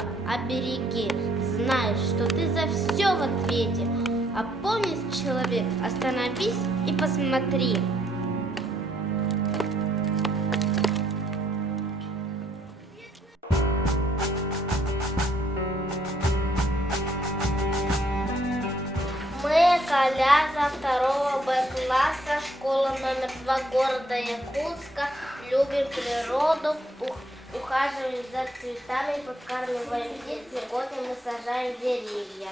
небо обереги. Знай, что ты за все в ответе. Опомнись, человек, остановись и посмотри. Мы, коллега 2 Б класса, школа номер 2 города Якутска, любим природу, ухаживаем за цветами, подкармливаем птиц, и год мы сажаем деревья.